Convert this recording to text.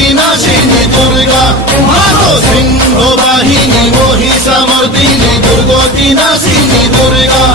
দুর্গতি নাশিনী দুর্গা, মাগো সিংহ বাহিনী মহিষামর্দিনী দুর্গতি নাশিনী দুর্গা।